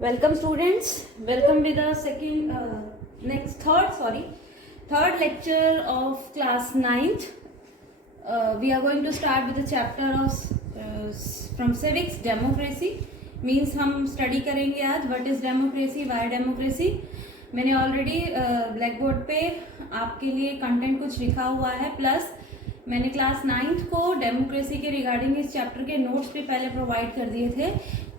Welcome students, welcome with the third lecture of class 9th. We are going to start with the chapter of from civics, democracy. Means हम study करेंगे आज what is democracy, why democracy. मैंने already black board पे आपके लिए content कुछ लिखा हुआ है, प्लस मैंने क्लास 9th को डेमोक्रेसी के रिगार्डिंग इस चैप्टर के नोट्स भी पहले प्रोवाइड कर दिए थे।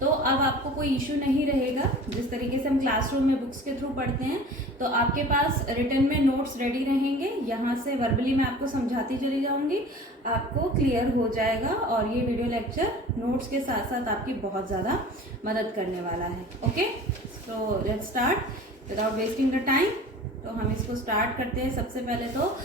तो अब आपको कोई इशू नहीं रहेगा। जिस तरीके से हम क्लासरूम में बुक्स के थ्रू पढ़ते हैं तो आपके पास रिटन में नोट्स रेडी रहेंगे। यहाँ से वर्बली मैं आपको समझाती चली जाऊंगी, आपको क्लियर हो जाएगा और ये वीडियो लेक्चर नोट्स के साथ साथ आपकी बहुत ज़्यादा मदद करने वाला है। Okay, so let's start without wasting the time. तो हम इसको स्टार्ट करते हैं। सबसे पहले तो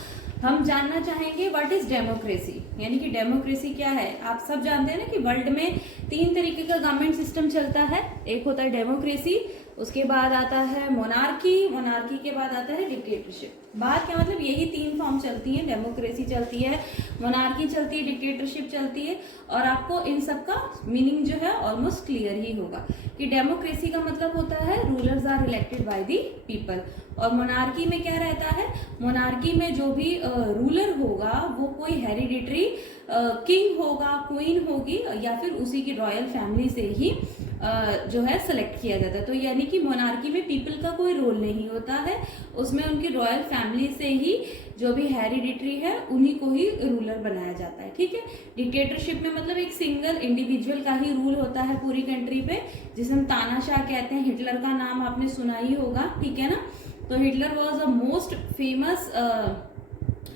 हम जानना चाहेंगे व्हाट इज डेमोक्रेसी, यानी कि डेमोक्रेसी क्या है। आप सब जानते हैं ना कि वर्ल्ड में 3 तरीके का गवर्नमेंट सिस्टम चलता है। एक होता है डेमोक्रेसी, उसके बाद आता है मोनार्की, मोनार्की के बाद आता है डिक्टेटरशिप। बात क्या मतलब, यही 3 फॉर्म चलती है, डेमोक्रेसी चलती है, मोनार्की चलती है, डिक्टेटरशिप चलती है। और आपको इन सब का मीनिंग जो है ऑलमोस्ट क्लियर ही होगा कि डेमोक्रेसी का मतलब होता है rulers are elected by the people. और मोनार्की में क्या रहता है, मोनार्की में जो भी रूलर होगा वो कोई हेरिडिटरी किंग होगा, क्वीन होगी, या फिर उसी की रॉयल फैमिली से ही जो है सेलेक्ट किया जाता है। तो यानी कि मोनार्की में पीपल का कोई रोल नहीं होता है, उसमें उनकी रॉयल फैमिली से ही जो भी हेरिडिटरी है उन्हीं को ही रूलर बनाया जाता है। ठीक है। डिक्टेटरशिप में मतलब एक सिंगल इंडिविजुअल का ही रूल होता है पूरी कंट्री पे, जिसे हम तानाशाह कहते हैं। हिटलर का नाम आपने सुना ही होगा, ठीक है ना। तो Hitler was a most famous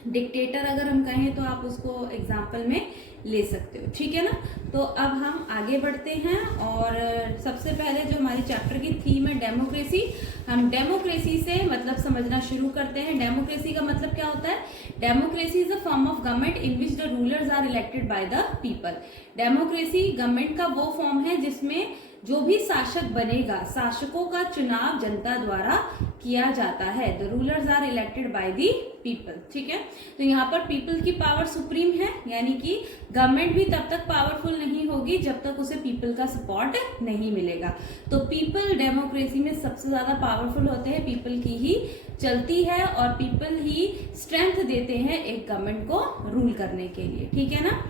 dictator, अगर हम कहें तो आप उसको एग्जाम्पल में ले सकते हो, ठीक है ना। तो अब हम आगे बढ़ते हैं और सबसे पहले जो हमारी चैप्टर की थीम है डेमोक्रेसी, हम डेमोक्रेसी से मतलब समझना शुरू करते हैं। डेमोक्रेसी का मतलब क्या होता है। Democracy is a form of government in which the rulers are elected by the people. Democracy government का वो फॉर्म है जिसमें जो भी शासक बनेगा, शासकों का चुनाव जनता द्वारा किया जाता है। The rulers are elected by the people, ठीक है। तो यहाँ पर पीपल की पावर सुप्रीम है, यानी कि गवर्नमेंट भी तब तक पावरफुल नहीं होगी जब तक उसे पीपल का सपोर्ट नहीं मिलेगा। तो पीपल डेमोक्रेसी में सबसे ज्यादा पावरफुल होते हैं, पीपल की ही चलती है और पीपल ही स्ट्रेंथ देते हैं एक गवर्नमेंट को रूल करने के लिए, ठीक है ना।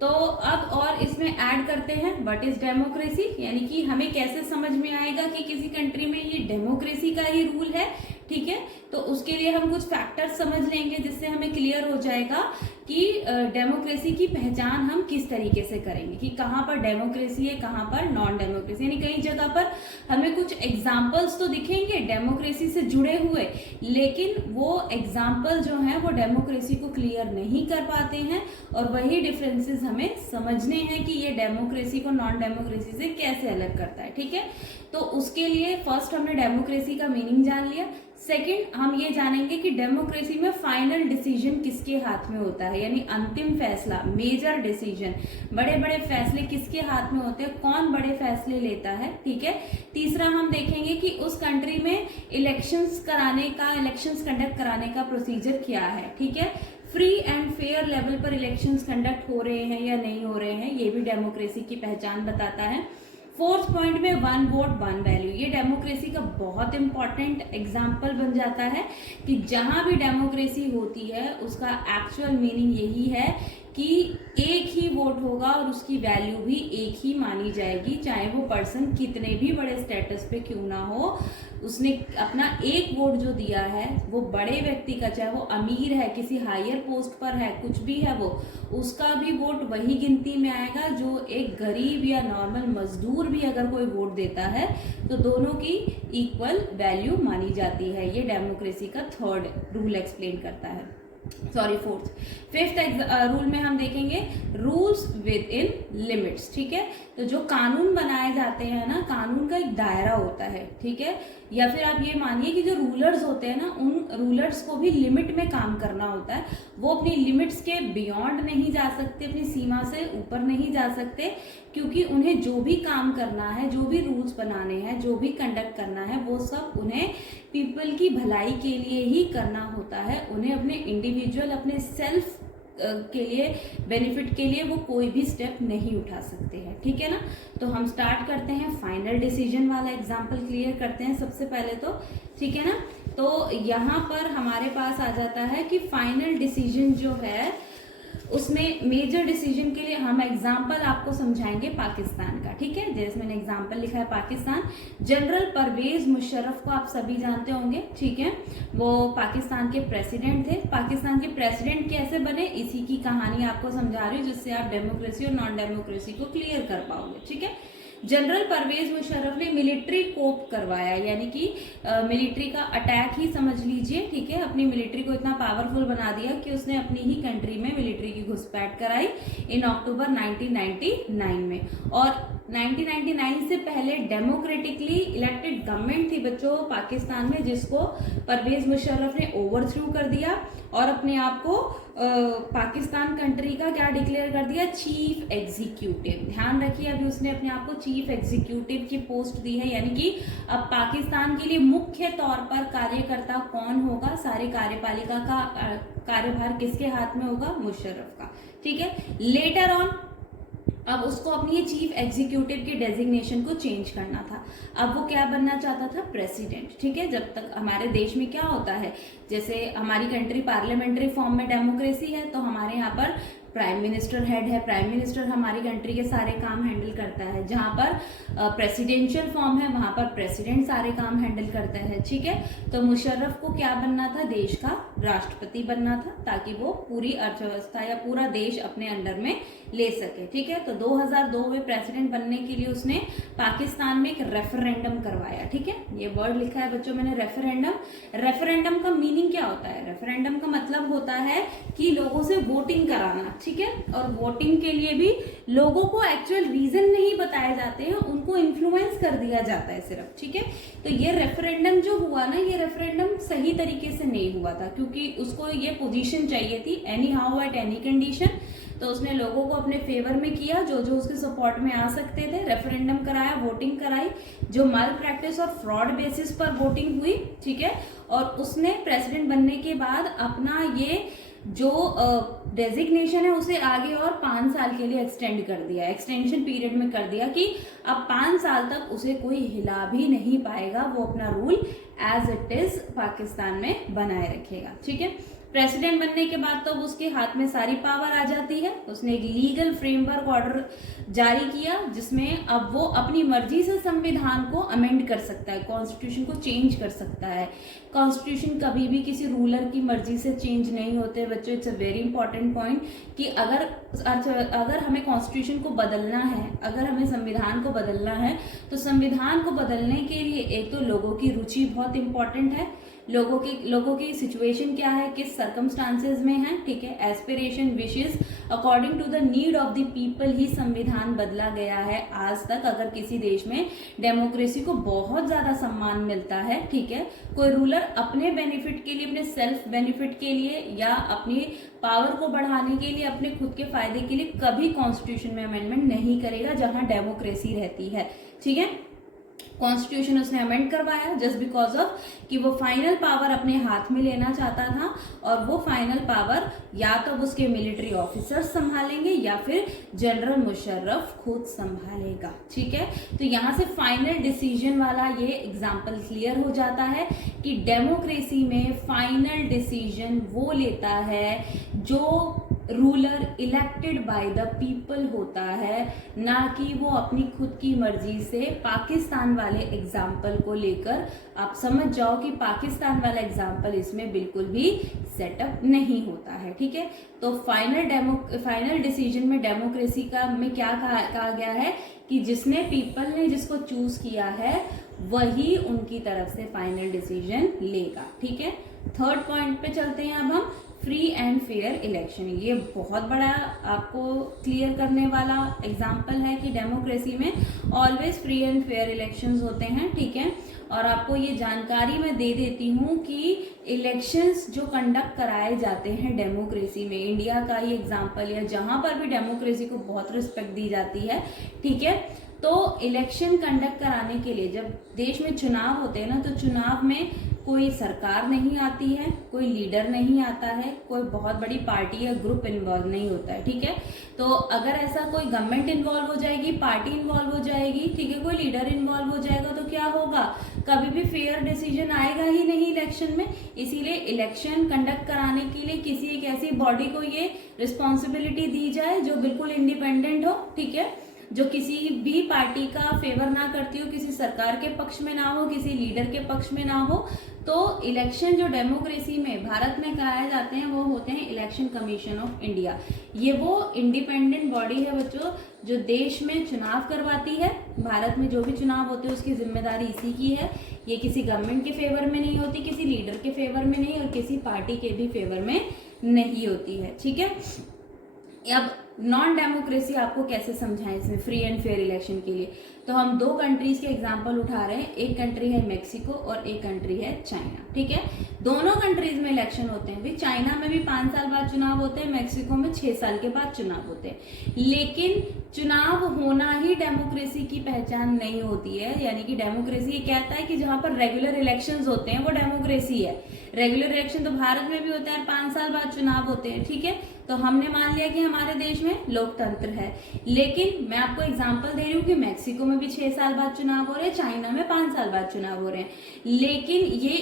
तो अब और इसमें ऐड करते हैं व्हाट इज डेमोक्रेसी, यानी कि हमें कैसे समझ में आएगा कि किसी कंट्री में ये डेमोक्रेसी का ही रूल है, ठीक है। तो उसके लिए हम कुछ फैक्टर्स समझ लेंगे जिससे हमें क्लियर हो जाएगा कि डेमोक्रेसी की पहचान हम किस तरीके से करेंगे, कि कहाँ पर डेमोक्रेसी है, कहाँ पर नॉन डेमोक्रेसी। यानी कई जगह पर हमें कुछ एग्जाम्पल्स तो दिखेंगे डेमोक्रेसी से जुड़े हुए, लेकिन वो एग्जाम्पल जो है वो डेमोक्रेसी को क्लियर नहीं कर पाते हैं। और वही डिफरेंसेस हमें समझने हैं कि ये डेमोक्रेसी को नॉन डेमोक्रेसी से कैसे अलग करता है, ठीक है। तो उसके लिए फर्स्ट हमने डेमोक्रेसी का मीनिंग जान लिया। सेकंड हम ये जानेंगे कि डेमोक्रेसी में फाइनल डिसीजन किसके हाथ में होता है, यानी अंतिम फैसला, मेजर डिसीजन, बड़े बड़े फैसले किसके हाथ में होते हैं, कौन बड़े फैसले लेता है, ठीक है। तीसरा हम देखेंगे कि उस कंट्री में इलेक्शंस कंडक्ट कराने का प्रोसीजर क्या है, ठीक है। फ्री एंड फेयर लेवल पर इलेक्शंस कंडक्ट हो रहे हैं या नहीं हो रहे हैं, ये भी डेमोक्रेसी की पहचान बताता है। फोर्थ पॉइंट में 1 वोट 1 वैल्यू, ये डेमोक्रेसी का बहुत इंपॉर्टेंट एग्जाम्पल बन जाता है कि जहां भी डेमोक्रेसी होती है उसका एक्चुअल मीनिंग यही है कि एक ही वोट होगा और उसकी वैल्यू भी एक ही मानी जाएगी, चाहे वो पर्सन कितने भी बड़े स्टेटस पे क्यों ना हो। उसने अपना एक वोट जो दिया है वो बड़े व्यक्ति का, चाहे वो अमीर है, किसी हायर पोस्ट पर है, कुछ भी है वो, उसका भी वोट वही गिनती में आएगा जो एक गरीब या नॉर्मल मजदूर भी अगर कोई वोट देता है तो दोनों की इक्वल वैल्यू मानी जाती है। ये डेमोक्रेसी का थर्ड रूल एक्सप्लेन करता है, फोर्थ। फिफ्थ रूल में हम देखेंगे रूल्स विद इन लिमिट्स, ठीक है। तो जो कानून बनाए जाते हैं ना, कानून का एक दायरा होता है, ठीक है। या फिर आप ये मानिए कि जो रूलर्स होते हैं ना, उन रूलर्स को भी लिमिट में काम करना होता है। वो अपनी लिमिट्स के बियॉन्ड नहीं जा सकते, अपनी सीमा से ऊपर नहीं जा सकते, क्योंकि उन्हें जो भी काम करना है, जो भी रूल्स बनाने हैं, जो भी कंडक्ट करना है, वो सब उन्हें पीपल की भलाई के लिए ही करना होता है। उन्हें अपने इंडिविजुअल, अपने सेल्फ के लिए, बेनिफिट के लिए वो कोई भी स्टेप नहीं उठा सकते हैं, ठीक है ना। तो हम स्टार्ट करते हैं, फाइनल डिसीजन वाला एग्जाम्पल क्लियर करते हैं सबसे पहले तो, ठीक है ना। तो यहाँ पर हमारे पास आ जाता है कि फाइनल डिसीजन जो है उसमें मेजर डिसीजन के लिए हम एग्जाम्पल आपको समझाएंगे पाकिस्तान का, ठीक है। जैसे मैंने एग्जाम्पल लिखा है पाकिस्तान, जनरल परवेज मुशर्रफ को आप सभी जानते होंगे, ठीक है। वो पाकिस्तान के प्रेसिडेंट थे। पाकिस्तान के प्रेसिडेंट कैसे बने, इसी की कहानी आपको समझा रही हूँ, जिससे आप डेमोक्रेसी और नॉन डेमोक्रेसी को क्लियर कर पाओगे, ठीक है। जनरल परवेज मुशर्रफ ने मिलिट्री कोप करवाया, यानी कि मिलिट्री का अटैक ही समझ लीजिए, ठीक है। अपनी मिलिट्री को इतना पावरफुल बना दिया कि उसने अपनी ही कंट्री में मिलिट्री की घुसपैठ कराई इन अक्टूबर 1999 में। और 1999 से पहले डेमोक्रेटिकली इलेक्टेड गवर्नमेंट थी बच्चों पाकिस्तान में, जिसको परवेज मुशर्रफ ने ओवरथ्रू कर दिया और अपने आप को पाकिस्तान कंट्री का क्या डिक्लेयर कर दिया, चीफ एग्जीक्यूटिव। ध्यान रखिए, अभी उसने अपने आप को चीफ एग्जीक्यूटिव की पोस्ट दी है, यानी कि अब पाकिस्तान के लिए मुख्य तौर पर कार्यकर्ता कौन होगा, सारे कार्यपालिका का कार्यभार किसके हाथ में होगा, मुशर्रफ का, ठीक है। लेटर ऑन अब उसको अपनी चीफ एग्जीक्यूटिव के डेजिग्नेशन को चेंज करना था। अब वो क्या बनना चाहता था, प्रेसिडेंट, ठीक है। जब तक हमारे देश में क्या होता है, जैसे हमारी कंट्री पार्लियामेंट्री फॉर्म में डेमोक्रेसी है, तो हमारे यहाँ पर प्राइम मिनिस्टर हेड है, प्राइम मिनिस्टर हमारी कंट्री के सारे काम हैंडल करता है। जहाँ पर प्रेसिडेंशियल फॉर्म है, वहां पर प्रेसिडेंट सारे काम हैंडल करता है, ठीक है। तो मुशर्रफ को क्या बनना था, देश का राष्ट्रपति बनना था, ताकि वो पूरी अर्थव्यवस्था या पूरा देश अपने अंडर में ले सके, ठीक है। तो 2002 में प्रेसिडेंट बनने के लिए उसने पाकिस्तान में एक रेफरेंडम करवाया, ठीक है। ये वर्ड लिखा है बच्चों मैंने, रेफरेंडम। रेफरेंडम का मीनिंग क्या होता है, रेफरेंडम का मतलब होता है कि लोगों से वोटिंग कराना, ठीक है। और वोटिंग के लिए भी लोगों को एक्चुअल रीजन नहीं बताए जाते हैं, उनको इन्फ्लुएंस कर दिया जाता है सिर्फ, ठीक है। तो ये रेफरेंडम जो हुआ ना, ये रेफरेंडम सही तरीके से नहीं हुआ था, क्योंकि उसको ये पोजीशन चाहिए थी any how at any condition. तो उसने लोगों को अपने फेवर में किया, जो जो उसके सपोर्ट में आ सकते थे, रेफरेंडम कराया, वोटिंग कराई, जो माल प्रैक्टिस और फ्रॉड बेसिस पर वोटिंग हुई, ठीक है। और उसने प्रेसिडेंट बनने के बाद अपना ये जो डेजिग्नेशन है उसे आगे और 5 साल के लिए एक्सटेंड कर दिया, एक्सटेंशन पीरियड में कर दिया, कि अब 5 साल तक उसे कोई हिला भी नहीं पाएगा, वो अपना rule as it is Pakistan में बनाए रखेगा, ठीक है। प्रेसिडेंट बनने के बाद तो उसके हाथ में सारी पावर आ जाती है। उसने एक लीगल फ्रेमवर्क ऑर्डर जारी किया, जिसमें अब वो अपनी मर्जी से संविधान को अमेंड कर सकता है, कॉन्स्टिट्यूशन को चेंज कर सकता है। कॉन्स्टिट्यूशन कभी भी किसी रूलर की मर्जी से चेंज नहीं होते बच्चों, it's a very important point, कि अगर हमें कॉन्स्टिट्यूशन को बदलना है, अगर हमें संविधान को बदलना है, तो संविधान को बदलने के लिए एक तो लोगों की रुचि बहुत इंपॉर्टेंट है, लोगों की सिचुएशन क्या है, किस सर्कमस्टांसेस में है, ठीक है। Aspiration, wishes, according to the need of the people ही संविधान बदला गया है। आज तक अगर किसी देश में डेमोक्रेसी को बहुत ज्यादा सम्मान मिलता है, ठीक है, कोई रूलर अपने बेनिफिट के लिए, अपने सेल्फ बेनिफिट के लिए या अपनी पावर को बढ़ाने के लिए, अपने खुद के फायदे के लिए कभी कॉन्स्टिट्यूशन में अमेंडमेंट नहीं करेगा जहां डेमोक्रेसी रहती है, ठीक है। कॉन्स्टिट्यूशन उसने अमेंड करवाया जस्ट बिकॉज ऑफ कि वो फाइनल पावर अपने हाथ में लेना चाहता था, और वो फाइनल पावर या तो उसके मिलिट्री ऑफिसर्स संभालेंगे या फिर जनरल मुशर्रफ खुद संभालेगा, ठीक है। तो यहाँ से फाइनल डिसीजन वाला ये एग्जाम्पल क्लियर हो जाता है कि डेमोक्रेसी में फाइनल डिसीजन वो लेता है जो ruler elected by the people होता है, ना कि वो अपनी खुद की मर्जी से। पाकिस्तान वाले एग्जाम्पल को लेकर आप समझ जाओ कि पाकिस्तान वाला एग्जाम्पल इसमें बिल्कुल भी सेटअप नहीं होता है, ठीक है। तो फाइनल डिसीजन में डेमोक्रेसी का में क्या कहा गया है कि जिसने पीपल ने जिसको चूज किया है वही उनकी तरफ से फाइनल डिसीजन लेगा, ठीक है। थर्ड पॉइंट पे चलते हैं अब हम, फ्री एंड फेयर इलेक्शन। ये बहुत बड़ा आपको क्लियर करने वाला एग्जाम्पल है कि डेमोक्रेसी में always free and fair elections होते हैं, ठीक है। और आपको ये जानकारी मैं दे देती हूँ कि इलेक्शंस जो कंडक्ट कराए जाते हैं डेमोक्रेसी में, इंडिया का ही एग्जाम्पल है जहाँ पर भी डेमोक्रेसी को बहुत रिस्पेक्ट दी जाती है, ठीक है। तो इलेक्शन कंडक्ट कराने के लिए जब देश में चुनाव होते हैं ना, तो चुनाव में कोई सरकार नहीं आती है, कोई लीडर नहीं आता है, कोई बहुत बड़ी पार्टी या ग्रुप इन्वॉल्व नहीं होता है, ठीक है। तो अगर ऐसा कोई गवर्नमेंट इन्वॉल्व हो जाएगी, पार्टी इन्वॉल्व हो जाएगी, ठीक है, कोई लीडर इन्वॉल्व हो जाएगा, तो क्या होगा, कभी भी फेयर डिसीजन आएगा ही नहीं इलेक्शन में। इसीलिए इलेक्शन कंडक्ट कराने के लिए किसी एक ऐसी बॉडी को ये रिस्पॉन्सिबिलिटी दी जाए जो बिल्कुल इंडिपेंडेंट हो, ठीक है, जो किसी भी पार्टी का फेवर ना करती हो, किसी सरकार के पक्ष में ना हो, किसी लीडर के पक्ष में ना हो। तो इलेक्शन जो डेमोक्रेसी में भारत में कराए जाते हैं वो होते हैं इलेक्शन कमीशन ऑफ इंडिया। ये वो इंडिपेंडेंट बॉडी है बच्चों जो देश में चुनाव करवाती है। भारत में जो भी चुनाव होते हैं उसकी जिम्मेदारी इसी की है। ये किसी गवर्नमेंट के फेवर में नहीं होती, किसी लीडर के फेवर में नहीं, और किसी पार्टी के भी फेवर में नहीं होती है, ठीक है। अब नॉन डेमोक्रेसी आपको कैसे समझाएं इसमें फ्री एंड फेयर इलेक्शन के लिए। तो हम दो कंट्रीज के एग्जांपल उठा रहे हैं, एक कंट्री है मेक्सिको और एक कंट्री है चाइना, ठीक है। दोनों कंट्रीज में इलेक्शन होते हैं, भी चाइना में भी 5 साल बाद चुनाव होते हैं, मेक्सिको में 6 साल के बाद चुनाव होते हैं। लेकिन चुनाव होना ही डेमोक्रेसी की पहचान नहीं होती है। यानी कि डेमोक्रेसी ये कहता है कि जहां पर रेगुलर इलेक्शंस होते हैं वो डेमोक्रेसी है। रेगुलर इलेक्शन तो भारत में भी होता है, 5 साल बाद चुनाव होते हैं, ठीक है। तो हमने मान लिया कि हमारे देश में लोकतंत्र है। लेकिन मैं आपको एग्जांपल दे रही हूँ कि मेक्सिको में भी 6 साल बाद चुनाव हो रहे हैं, चाइना में 5 साल बाद चुनाव हो रहे हैं। लेकिन ये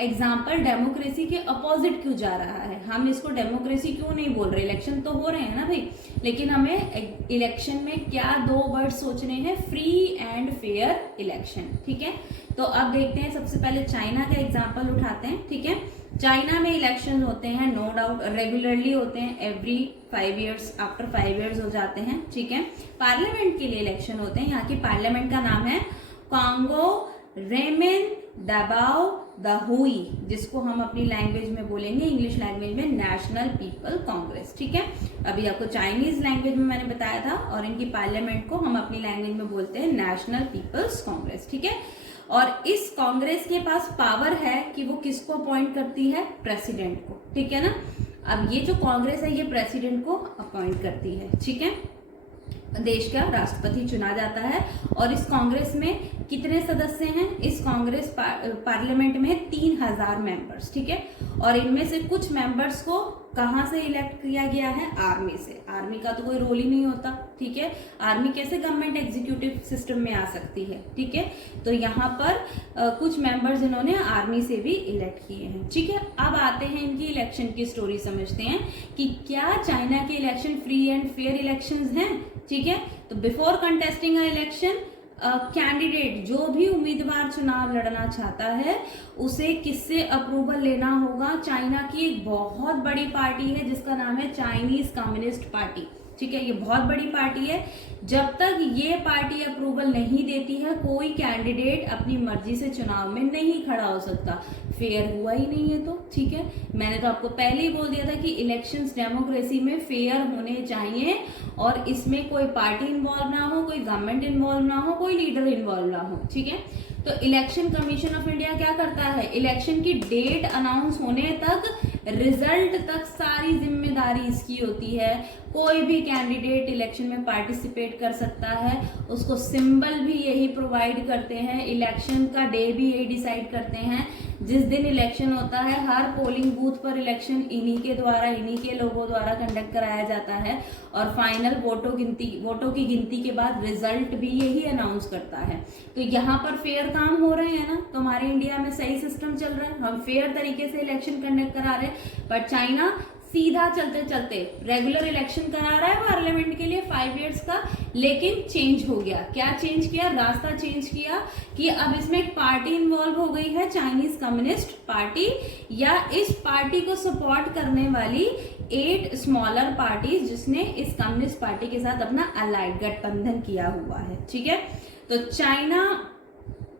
एग्जांपल डेमोक्रेसी के अपोजिट क्यों जा रहा है? हम इसको डेमोक्रेसी क्यों नहीं बोल रहे? इलेक्शन तो हो रहे हैं ना भाई, लेकिन हमें इलेक्शन में क्या 2 वर्ड सोचने हैं, फ्री एंड फेयर इलेक्शन, ठीक है। तो अब देखते हैं, सबसे पहले चाइना का एग्जाम्पल उठाते हैं, ठीक है। चाइना में इलेक्शन होते हैं, नो डाउट रेगुलरली होते हैं, एवरी 5 ईयर्स, आफ्टर 5 ईयर्स हो जाते हैं, ठीक है। पार्लियामेंट के लिए इलेक्शन होते हैं। यहाँ की पार्लियामेंट का नाम है कांगो रेमेन दाबाओ दाहुई, जिसको हम अपनी लैंग्वेज में बोलेंगे, इंग्लिश लैंग्वेज में नेशनल पीपल कांग्रेस, ठीक है। अभी आपको चाइनीज लैंग्वेज में मैंने बताया था, और इनकी पार्लियामेंट को हम अपनी लैंग्वेज में बोलते हैं नेशनल पीपल्स कांग्रेस, ठीक है। और इस कांग्रेस के पास पावर है कि वो किसको अपॉइंट करती है? प्रेसिडेंट को, ठीक है ना। अब ये जो कांग्रेस है ये प्रेसिडेंट को अपॉइंट करती है, ठीक है। देश का राष्ट्रपति चुना जाता है। और इस कांग्रेस में कितने सदस्य हैं? इस कांग्रेस पार्लियामेंट में 3000 मेंबर्स, ठीक है। और इनमें से कुछ मेंबर्स को कहां से इलेक्ट किया गया है? आर्मी से। आर्मी का तो कोई रोल ही नहीं होता, ठीक है। आर्मी कैसे गवर्नमेंट एग्जीक्यूटिव सिस्टम में आ सकती है, ठीक है। तो यहाँ पर कुछ मेंबर्स इन्होंने आर्मी से भी इलेक्ट किए हैं, ठीक है। अब आते हैं इनकी इलेक्शन की स्टोरी, समझते हैं कि क्या चाइना के election free and fair elections हैं, ठीक है। तो बिफोर कंटेस्टिंग अ इलेक्शन, कैंडिडेट जो भी उम्मीदवार चुनाव लड़ना चाहता है उसे किससे अप्रूवल लेना होगा? चाइना की एक बहुत बड़ी पार्टी है जिसका नाम है चाइनीज कम्युनिस्ट पार्टी, ठीक है। ये बहुत बड़ी पार्टी है। जब तक ये पार्टी अप्रूवल नहीं देती है कोई कैंडिडेट अपनी मर्जी से चुनाव में नहीं खड़ा हो सकता। फेयर हुआ ही नहीं है तो, ठीक है। मैंने तो आपको पहले ही बोल दिया था कि इलेक्शंस डेमोक्रेसी में फेयर होने चाहिए और इसमें कोई पार्टी इन्वॉल्व ना हो, कोई गवर्नमेंट इन्वॉल्व ना हो, कोई लीडर इन्वॉल्व ना हो, ठीक है। तो इलेक्शन कमीशन ऑफ इंडिया क्या करता है? इलेक्शन की डेट अनाउंस होने तक, रिजल्ट तक सारी जिम्मेदारी इसकी होती है। कोई भी कैंडिडेट इलेक्शन में पार्टिसिपेट कर सकता है, उसको सिंबल भी यही प्रोवाइड करते हैं, इलेक्शन का डे भी यही डिसाइड करते हैं। जिस दिन इलेक्शन होता है हर पोलिंग बूथ पर इलेक्शन इन्हीं के द्वारा, इन्हीं के लोगों द्वारा कंडक्ट कराया जाता है। और फाइनल वोटों की गिनती के बाद रिजल्ट भी यही अनाउंस करता है। तो यहाँ पर फेयर काम हो रहे हैं ना, तो हमारे इंडिया में सही सिस्टम चल रहा है, हम फेयर तरीके से इलेक्शन कंडक्ट करा रहे हैं। पर चाइना सीधा चलते चलते रेगुलर इलेक्शन करा रहा है पार्लियामेंट के लिए 5 इयर्स का, लेकिन चेंज हो गया। क्या चेंज किया? रास्ता चेंज किया कि अब इसमें एक पार्टी इन्वॉल्व हो गई है, चाइनीज कम्युनिस्ट पार्टी, या इस पार्टी को सपोर्ट करने वाली 8 स्मॉलर पार्टीज जिसने इस कम्युनिस्ट पार्टी के साथ अपना अलाइड गठबंधन किया हुआ है, ठीक है। तो चाइना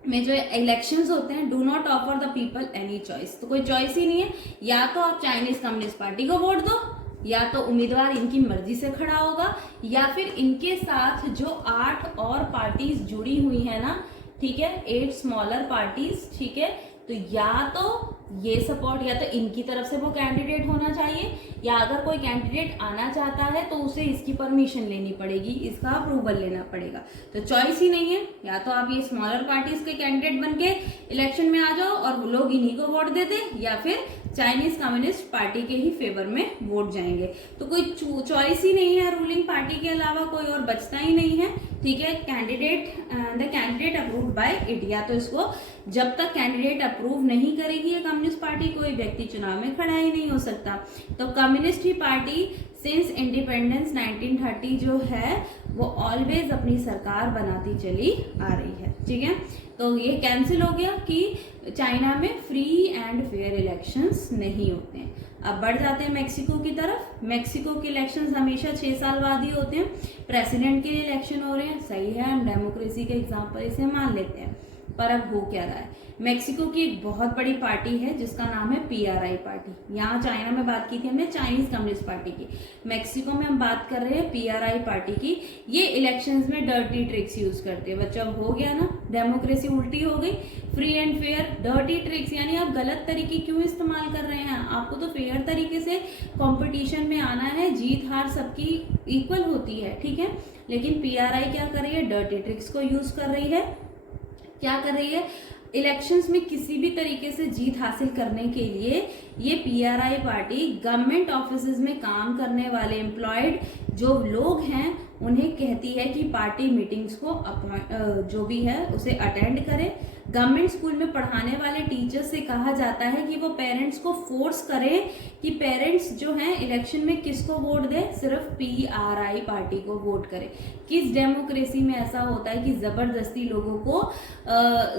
में जो इलेक्शंस होते हैं, do not offer the people any choice. तो कोई चॉइस ही नहीं है, या तो आप चाइनीज कम्युनिस्ट पार्टी को वोट दो, या तो उम्मीदवार इनकी मर्जी से खड़ा होगा, या फिर इनके साथ जो 8 और पार्टीज जुड़ी हुई है ना, ठीक है, 8 स्मॉलर पार्टीज, ठीक है, तो या तो ये सपोर्ट या तो इनकी तरफ से वो कैंडिडेट होना चाहिए, या अगर कोई कैंडिडेट आना चाहता है तो उसे इसकी परमिशन लेनी पड़ेगी, इसका अप्रूवल लेना पड़ेगा। तो चॉइस ही नहीं है, या तो आप ये स्मॉलर पार्टीज के कैंडिडेट बन के इलेक्शन में आ जाओ और लोग इन्हीं को वोट देते, या फिर चाइनीज कम्युनिस्ट पार्टी के ही फेवर में वोट जाएंगे। तो कोई चॉइस ही नहीं है, रूलिंग पार्टी के अलावा कोई और बचता ही नहीं है। ठीक है, the candidate approved by it, या तो इसको जब तक कैंडिडेट अप्रूव नहीं करेगी ये कम्युनिस्ट पार्टी, कोई व्यक्ति चुनाव में खड़ा ही नहीं हो सकता। तो कम्युनिस्ट ही पार्टी सिंस इंडिपेंडेंस 1930 जो है वो ऑलवेज अपनी सरकार बनाती चली आ रही है। ठीक है, तो ये कैंसिल हो गया कि चाइना में फ्री एंड फेयर इलेक्शंस नहीं होते हैं। अब बढ़ जाते हैं मेक्सिको की तरफ। मेक्सिको के इलेक्शंस हमेशा 6 साल बाद ही होते हैं। प्रेसिडेंट के लिए इलेक्शन हो रहे हैं, सही है, हम डेमोक्रेसी के एग्जाम्पल इसे मान लेते हैं। पर अब हो क्या रहा है, मेक्सिको की एक बहुत बड़ी पार्टी है जिसका नाम है PRI पार्टी। यहाँ चाइना में बात की थी हमने चाइनीज कम्युनिस्ट पार्टी की, मेक्सिको में हम बात कर रहे हैं PRI पार्टी की। ये इलेक्शंस में डर्टी ट्रिक्स यूज करते हैं। बच्चा हो गया ना, डेमोक्रेसी उल्टी हो गई, free and fair, dirty tricks, यानी आप गलत तरीके क्यों इस्तेमाल कर रहे हैं? आपको तो फेयर तरीके से कंपटीशन में आना है, जीत हार सबकी इक्वल होती है। ठीक है, लेकिन PRI क्या कर रही है, डर्टी ट्रिक्स को यूज कर रही है। क्या कर रही है, इलेक्शंस में किसी भी तरीके से जीत हासिल करने के लिए ये PRI पार्टी गवर्नमेंट ऑफिसेज में काम करने वाले एम्प्लॉयड जो लोग हैं उन्हें कहती है कि पार्टी मीटिंग्स को जो भी है उसे अटेंड करें। गवर्नमेंट स्कूल में पढ़ाने वाले टीचर्स से कहा जाता है कि वो पेरेंट्स को फोर्स करें कि पेरेंट्स जो हैं इलेक्शन में किसको वोट दें, सिर्फ PRI पार्टी को वोट करें। किस डेमोक्रेसी में ऐसा होता है कि जबरदस्ती लोगों को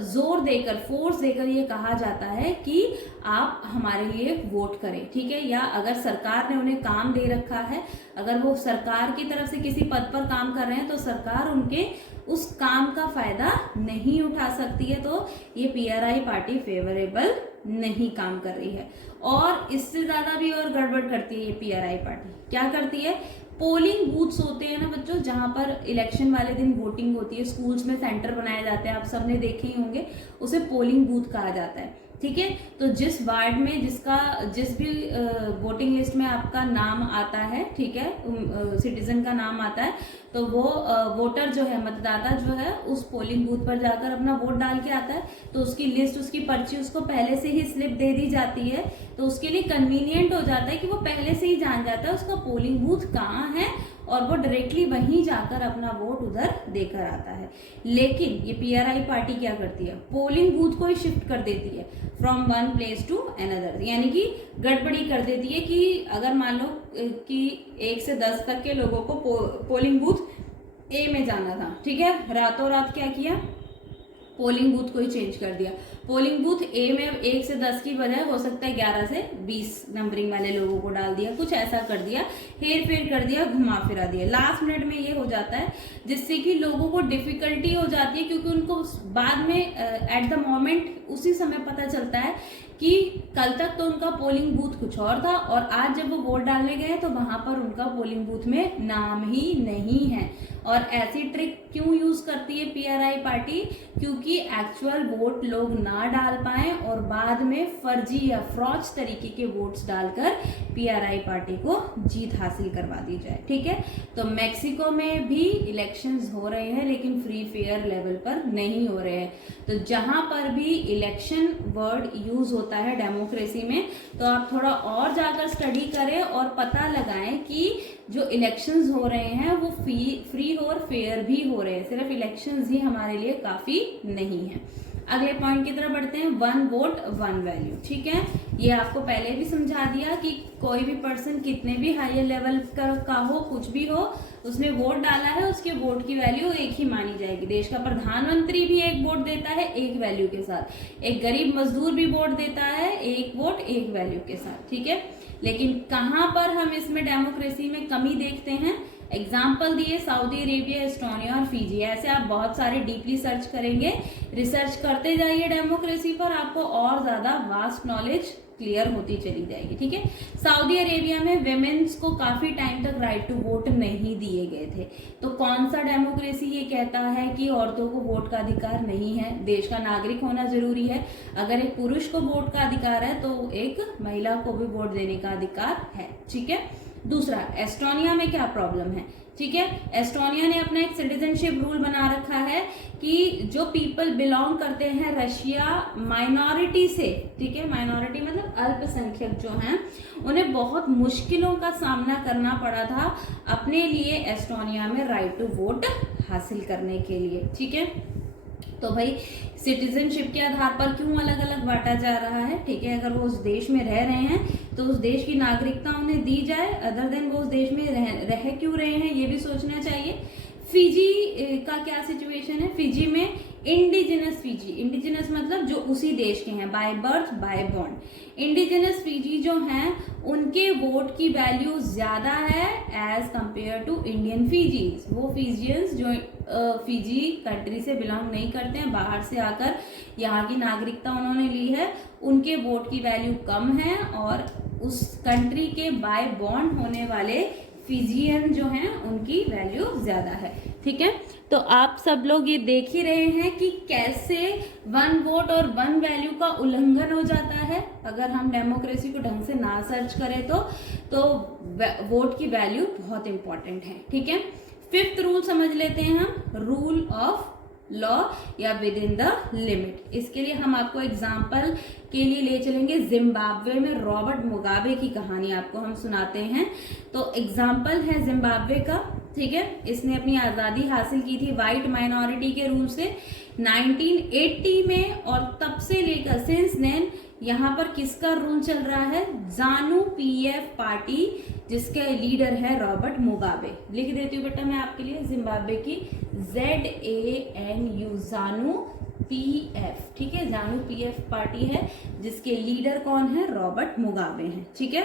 जोर देकर, फोर्स देकर ये कहा जाता है कि आप हमारे लिए वोट करें? ठीक है, या अगर सरकार ने उन्हें काम दे रखा है, अगर वो सरकार की तरफ से किसी पद पर काम कर रहे हैं तो सरकार उनके उस काम का फायदा नहीं उठा सकती है। तो ये PRI पार्टी फेवरेबल नहीं काम कर रही है। और इससे ज्यादा भी और गड़बड़ करती है ये PRI पार्टी। क्या करती है, पोलिंग बूथ्स होते हैं ना बच्चों, जहां पर इलेक्शन वाले दिन वोटिंग होती है, स्कूल्स में सेंटर बनाए जाते हैं, आप सबने देखे ही होंगे, उसे पोलिंग बूथ कहा जाता है। ठीक है, तो जिस वार्ड में जिस भी वोटिंग लिस्ट में आपका नाम आता है, ठीक है, सिटीजन का नाम आता है, तो वो वोटर जो है, मतदाता जो है, उस पोलिंग बूथ पर जाकर अपना वोट डाल के आता है। तो उसकी लिस्ट, उसकी पर्ची उसको पहले से ही स्लिप दे दी जाती है, तो उसके लिए कन्वीनियंट हो जाता है कि वो पहले से ही जान जाता है उसका पोलिंग बूथ कहाँ है और वो डायरेक्टली वहीं जाकर अपना वोट उधर देकर आता है। लेकिन ये PRI पार्टी क्या करती है, पोलिंग बूथ को ही शिफ्ट कर देती है from one place to another, यानी कि गड़बड़ी कर देती है कि अगर मान लो कि 1 से 10 तक के लोगों को पोलिंग बूथ A में जाना था, ठीक है, रातों रात क्या किया, पोलिंग बूथ को ही चेंज कर दिया। पोलिंग बूथ A में 1 से 10 की बजाय हो सकता है 11 से 20 नंबरिंग वाले लोगों को डाल दिया, कुछ ऐसा कर दिया, हेर फेर कर दिया, घुमा फिरा दिया। लास्ट मिनट में ये हो जाता है जिससे कि लोगों को डिफिकल्टी हो जाती है, क्योंकि उनको बाद में एट द मोमेंट उसी समय पता चलता है कि कल तक तो उनका पोलिंग बूथ कुछ और था और आज जब वो वोट डालने गए तो वहां पर उनका पोलिंग बूथ में नाम ही नहीं है। और ऐसी ट्रिक क्यों यूज करती है PRI पार्टी, क्योंकि एक्चुअल वोट लोग ना डाल पाए और बाद में फर्जी या फ्रॉड तरीके के वोट्स डालकर PRI पार्टी को जीत हासिल करवा दी जाए। ठीक है, तो मेक्सिको में भी इलेक्शंस हो रहे हैं लेकिन फ्री फेयर लेवल पर नहीं हो रहे हैं। तो जहां पर भी इलेक्शन वर्ड यूज होता है डेमोक्रेसी में, तो आप थोड़ा और जाकर स्टडी करें और पता लगाएं कि जो इलेक्शंस हो रहे हैं वो फ्री और फेयर भी हो रहे हैं, सिर्फ इलेक्शंस ही हमारे लिए काफी नहीं है। अगले पॉइंट की तरफ बढ़ते हैं, 1 वोट 1 वैल्यू। ठीक है, ये आपको पहले भी समझा दिया कि कोई भी पर्सन कितने भी हायर लेवल का हो, कुछ भी हो, उसने वोट डाला है, उसके वोट की वैल्यू एक ही मानी जाएगी। देश का प्रधानमंत्री भी एक वोट देता है एक वैल्यू के साथ, एक गरीब मजदूर भी वोट देता है एक वोट एक वैल्यू के साथ। ठीक है, लेकिन कहां पर हम इसमें डेमोक्रेसी में कमी देखते हैं, एग्जाम्पल दिए सऊदी अरेबिया, एस्टोनिया और फिजी। ऐसे आप बहुत सारे डीपली सर्च करेंगे, रिसर्च करते जाइए डेमोक्रेसी पर, आपको और ज्यादा वास्ट नॉलेज क्लियर होती चली जाएगी। ठीक है, सऊदी अरेबिया में वेमेन्स को काफी टाइम तक राइट टू वोट नहीं दिए गए थे। तो कौन सा डेमोक्रेसी ये कहता है कि औरतों को वोट का अधिकार नहीं है, देश का नागरिक होना जरूरी है। अगर एक पुरुष को वोट का अधिकार है तो एक महिला को भी वोट देने का अधिकार है। ठीक है, दूसरा, एस्टोनिया में क्या प्रॉब्लम है। ठीक है, एस्टोनिया ने अपना एक सिटीजनशिप रूल बना रखा है कि जो पीपल बिलोंग करते हैं रशिया माइनॉरिटी से, ठीक है, माइनॉरिटी मतलब अल्पसंख्यक जो हैं, उन्हें बहुत मुश्किलों का सामना करना पड़ा था अपने लिए एस्टोनिया में राइट टू वोट हासिल करने के लिए। ठीक है, तो भाई सिटीजनशिप के आधार पर क्यों अलग अलग बांटा जा रहा है। ठीक है, अगर वो उस देश में रह रहे हैं तो उस देश की नागरिकता उन्हें दी जाए, अदर देन वो उस देश में रह क्यों रहे हैं ये भी सोचना चाहिए। फिजी का क्या सिचुएशन है। फिजी में इंडिजिनस फिजी, इंडिजिनस मतलब जो उसी देश के हैं, by birth bye born. Indigenous Fiji जो हैं उनके वोट की वैल्यू ज्यादा है एज कंपेयर टू इंडियन फिजीज। वो फिजियंस जो फिजी कंट्री से बिलोंग नहीं करते हैं, बाहर से आकर यहाँ की नागरिकता उन्होंने ली है, उनके वोट की वैल्यू कम है और उस कंट्री के बाय बॉर्न होने वाले फिजियन जो हैं उनकी वैल्यू ज्यादा है। ठीक है, तो आप सब लोग ये देख ही रहे हैं कि कैसे वन वोट और वन वैल्यू का उल्लंघन हो जाता है अगर हम डेमोक्रेसी को ढंग से ना सर्च करें तो वोट की वैल्यू बहुत इंपॉर्टेंट है। ठीक है, फिफ्थ रूल समझ लेते हैं हम, रूल ऑफ लॉ या विद इन द लिमिट। इसके लिए हम आपको एग्जाम्पल के लिए ले चलेंगे जिम्बाब्वे में रॉबर्ट मुगाबे की कहानी आपको हम सुनाते हैं। तो एग्जाम्पल है जिम्बाब्वे का। ठीक है, इसने अपनी आजादी हासिल की थी वाइट माइनॉरिटी के रूल से 1980 में, और तब से लेकर सिंस देन यहाँ पर किसका रूल चल रहा है, जानु पीएफ पार्टी, जिसके लीडर है रॉबर्ट मुगाबे। लिख देती हूँ बेटा मैं आपके लिए जिम्बाब्वे की ZANU, जानु पीएफ। ठीक है, जानु पीएफ पार्टी है जिसके लीडर कौन है, रॉबर्ट मुगाबे हैं। ठीक है,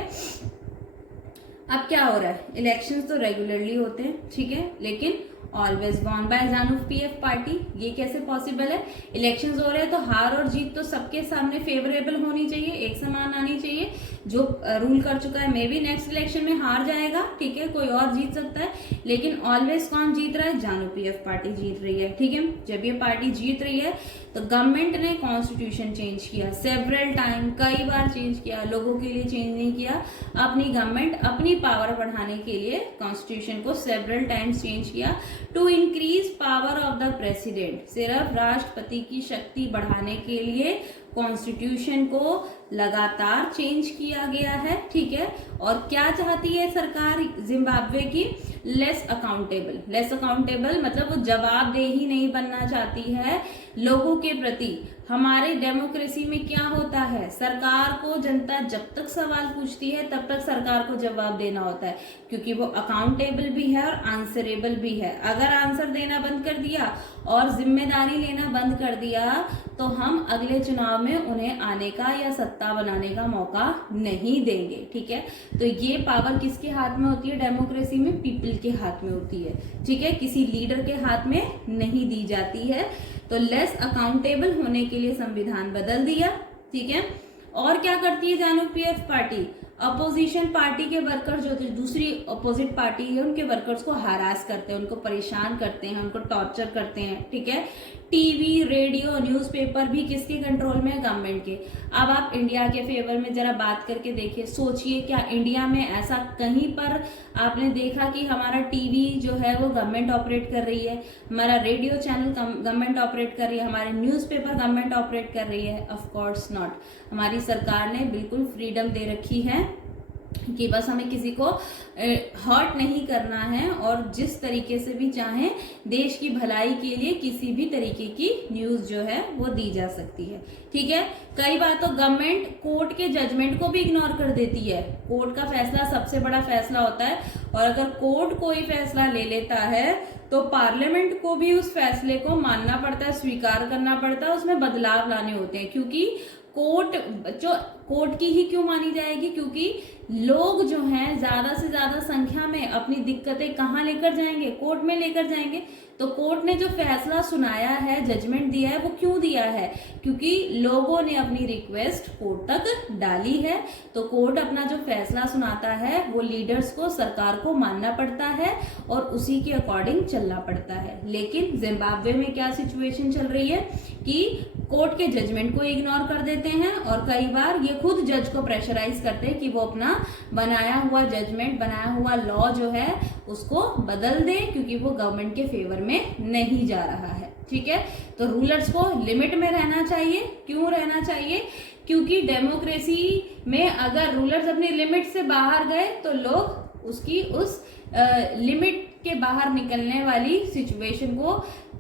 अब क्या हो रहा है, इलेक्शंस तो रेगुलरली होते हैं, ठीक है, लेकिन ऑलवेज वॉन बाय जानु पीएफ पार्टी। ये कैसे पॉसिबल है, इलेक्शंस हो रहे हैं तो हार और जीत तो सबके सामने फेवरेबल होनी चाहिए, एक समान आनी चाहिए। जो रूल कर चुका है मे बी नेक्स्ट इलेक्शन में हार जाएगा, ठीक है, कोई और जीत सकता है, लेकिन ऑलवेज कौन जीत रहा है, जानु पीएफ पार्टी जीत रही है। ठीक है, जब ये पार्टी जीत रही है तो गवर्नमेंट ने कॉन्स्टिट्यूशन चेंज किया सेवरल टाइम, कई बार चेंज किया, लोगों के लिए चेंज नहीं किया। अपनी गवर्नमेंट अपनी पावर बढ़ाने के लिए कॉन्स्टिट्यूशन को सेवरल टाइम्स चेंज किया to increase power of the president. सिर्फ राष्ट्रपति की शक्ति बढ़ाने के लिए कॉन्स्टिट्यूशन को लगातार चेंज किया गया है। ठीक है, और क्या चाहती है सरकार जिम्बाब्वे की, लेस अकाउंटेबल। लेस अकाउंटेबल मतलब वो जवाबदेही नहीं बनना चाहती है लोगों के प्रति। हमारे डेमोक्रेसी में क्या होता है, सरकार को जनता जब तक सवाल पूछती है तब तक सरकार को जवाब देना होता है, क्योंकि वो अकाउंटेबल भी है और आंसरेबल भी है। अगर आंसर देना बंद कर दिया और जिम्मेदारी लेना बंद कर दिया तो हम अगले चुनाव में उन्हें आने का या सत्ता बनाने का मौका नहीं देंगे। ठीक है, तो ये पावर किसके हाथ में होती है डेमोक्रेसी में, पीपल के हाथ में होती है। ठीक है, किसी लीडर के हाथ में नहीं दी जाती है। तो लेस अकाउंटेबल होने के लिए संविधान बदल दिया। ठीक है, और क्या करती है जानु पीएफ पार्टी, अपोजिशन पार्टी के वर्कर जो दूसरी अपोजिट पार्टी है उनके वर्कर्स को हरास करते हैं, उनको परेशान करते हैं, उनको टॉर्चर करते हैं। ठीक है, टीवी रेडियो न्यूज़पेपर भी किसके कंट्रोल में है, गवर्नमेंट के। अब आप इंडिया के फेवर में जरा बात करके देखिए, सोचिए क्या इंडिया में ऐसा कहीं पर आपने देखा कि हमारा टीवी जो है वो गवर्नमेंट ऑपरेट कर रही है, हमारा रेडियो चैनल गवर्नमेंट ऑपरेट कर रही है, हमारे न्यूज़पेपर गवर्नमेंट ऑपरेट कर रही है? Of course not. हमारी सरकार ने बिल्कुल फ्रीडम दे रखी है कि बस हमें किसी को हर्ट नहीं करना है और जिस तरीके से भी चाहें देश की भलाई के लिए किसी भी तरीके की न्यूज जो है वो दी जा सकती है। ठीक है, कई बार तो गवर्नमेंट कोर्ट के जजमेंट को भी इग्नोर कर देती है। कोर्ट का फैसला सबसे बड़ा फैसला होता है और अगर कोर्ट कोई फैसला ले लेता है तो पार्लियामेंट को भी उस फैसले को मानना पड़ता है, स्वीकार करना पड़ता है, उसमें बदलाव लाने होते हैं, क्योंकि कोर्ट जो कोर्ट की ही क्यों मानी जाएगी? क्योंकि लोग जो हैं ज्यादा से ज्यादा संख्या में अपनी दिक्कतें कहाँ लेकर जाएंगे? कोर्ट में लेकर जाएंगे। तो कोर्ट ने जो फैसला सुनाया है, जजमेंट दिया है, वो क्यों दिया है? क्योंकि लोगों ने अपनी रिक्वेस्ट कोर्ट तक डाली है। तो कोर्ट अपना जो फैसला सुनाता है वो लीडर्स को, सरकार को मानना पड़ता है और उसी के अकॉर्डिंग चलना पड़ता है। लेकिन जिम्बाब्वे में क्या सिचुएशन चल रही है कि कोर्ट के जजमेंट को इग्नोर कर देते हैं और कई बार ये खुद जज को प्रेशराइज करते हैं कि वो अपना बनाया हुआ जजमेंट, बनाया हुआ लॉ जो है उसको बदल दे, क्योंकि वो गवर्नमेंट के फेवर में नहीं जा रहा है। ठीक है, तो रूलर्स को लिमिट में रहना चाहिए। क्यों रहना चाहिए? क्योंकि डेमोक्रेसी में अगर रूलर्स अपनी लिमिट से बाहर गए तो लोग उसकी उस लिमिट के बाहर निकलने वाली सिचुएशन को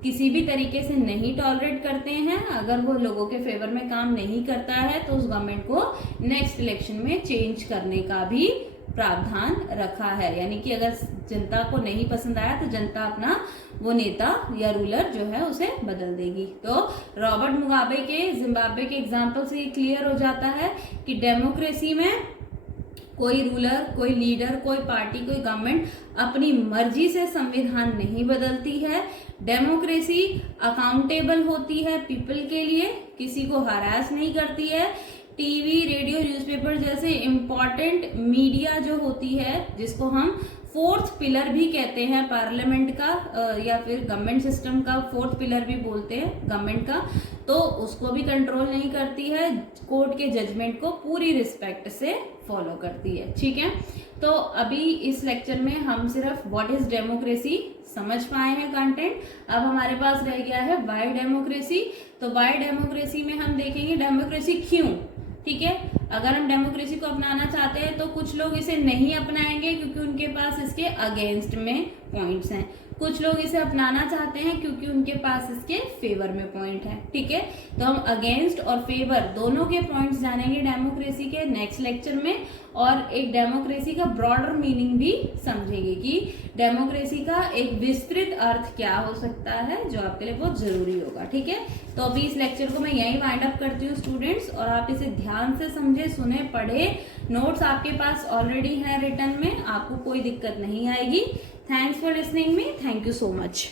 किसी भी तरीके से नहीं टॉलरेट करते हैं। अगर वो लोगों के फेवर में काम नहीं करता है तो उस गवर्नमेंट को नेक्स्ट इलेक्शन में चेंज करने का भी प्रावधान रखा है। यानी कि अगर जनता को नहीं पसंद आया तो जनता अपना वो नेता या रूलर जो है उसे बदल देगी। तो रॉबर्ट मुगाबे के जिम्बाब्वे के एग्जाम्पल से ये क्लियर हो जाता है कि डेमोक्रेसी में कोई रूलर, कोई लीडर, कोई पार्टी, कोई गवर्नमेंट अपनी मर्जी से संविधान नहीं बदलती है। डेमोक्रेसी अकाउंटेबल होती है पीपल के लिए, किसी को हरास नहीं करती है। टीवी, रेडियो, न्यूज़पेपर जैसे इम्पोर्टेंट मीडिया जो होती है, जिसको हम फोर्थ पिलर भी कहते हैं पार्लियामेंट का या फिर गवर्नमेंट सिस्टम का फोर्थ पिलर भी बोलते हैं गवर्नमेंट का, तो उसको भी कंट्रोल नहीं करती है। कोर्ट के जजमेंट को पूरी रिस्पेक्ट से फॉलो करती है। ठीक है, तो अभी इस लेक्चर में हम सिर्फ व्हाट इज डेमोक्रेसी समझ पाए हैं कंटेंट। अब हमारे पास रह गया है वाई डेमोक्रेसी। तो वाई डेमोक्रेसी में हम देखेंगे डेमोक्रेसी क्यों। ठीक है, अगर हम डेमोक्रेसी को अपनाना चाहते हैं तो कुछ लोग इसे नहीं अपनाएंगे क्योंकि उनके पास इसके अगेंस्ट में पॉइंट्स हैं। कुछ लोग इसे अपनाना चाहते हैं क्योंकि उनके पास इसके फेवर में पॉइंट है। ठीक है, तो हम अगेंस्ट और फेवर दोनों के पॉइंट्स जानेंगे डेमोक्रेसी के नेक्स्ट लेक्चर में, और एक डेमोक्रेसी का ब्रॉडर मीनिंग भी समझेंगे कि डेमोक्रेसी का एक विस्तृत अर्थ क्या हो सकता है, जो आपके लिए बहुत जरूरी होगा। ठीक है, तो अभी इस लेक्चर को मैं यहीं वाइंड अप करती हूँ स्टूडेंट्स, और आप इसे ध्यान से समझे, सुने, पढ़े। नोट्स आपके पास ऑलरेडी है रिटर्न में, आपको कोई दिक्कत नहीं आएगी। Thanks for listening me, thank you so much.